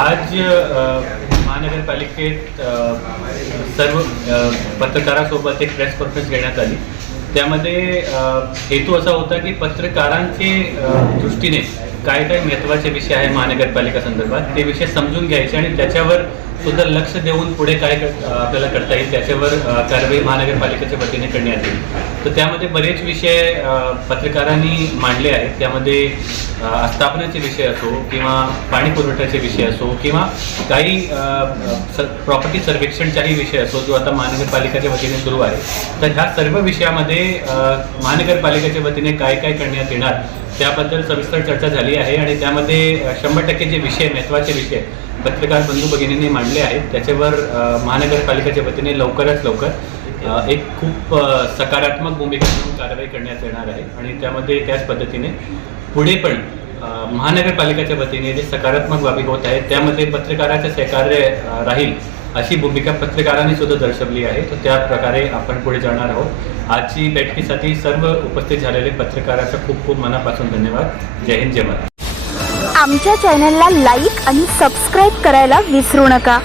आज महानगरपालिकेत सर्व पत्रकारासोबत एक प्रेस कॉन्फरन्स घेण्यात आली त्यामध्ये हेतू असा होता की पत्रकारांचे दृष्टीने काय काय महत्त्वाचे विषय आहे महानगरपालिका संदर्भात ते विषय समजून घ्यायचे आणि त्याच्यावर सुद्धा लक्ष देऊन पुढे काय आपल्याला करता येईल त्याच्यावर कारवाई महानगरपालिकेच्या वतीने करण्यात येईल तर त्यामध्ये बरेच विषय पत्रकारांनी मांडले आहेत त्यामध्ये स्थापनेचे विषय असो किंवा पाणी पुरवठ्याचे विषय असो किंवा काही प्रॉपर्टी सर्वेक्षणचाही विषय असो जो आता महानगरपालिकेच्या वतीने सुरू आहे तर ह्या सर्व विषयामध्ये महानगरपालिकेच्या वतीने काय काय करण्यात येणार त्याबद्दल सविस्तर चर्चा झाली आहे आणि त्यामध्ये शंभर टक्के जे विषय महत्त्वाचे विषय पत्रकार बंधू भगिनींनी मांडले आहेत त्याच्यावर महानगरपालिकेच्या वतीने लवकरात लवकर एक खूप सकारात्मक भूमिका म्हणून कारवाई करण्यात येणार आहे आणि त्यामध्ये त्याच पद्धतीने पुढे पण महानगरपालिकेच्या वतीने जे सकारात्मक बाबी होत आहेत त्यामध्ये पत्रकाराचं सहकार्य राहील अशी भूमिका पत्रकारांनी सुद्धा दर्शवली आहे तर त्या प्रकारे आपण पुढे जाणार आहोत आजची बैठकीसाठी सर्व उपस्थित झालेले पत्रकाराचा खूप खूप मनापासून धन्यवाद जय हिंद जय महाराज आमच्या चॅनलला लाईक आणि सबस्क्राईब करायला विसरू नका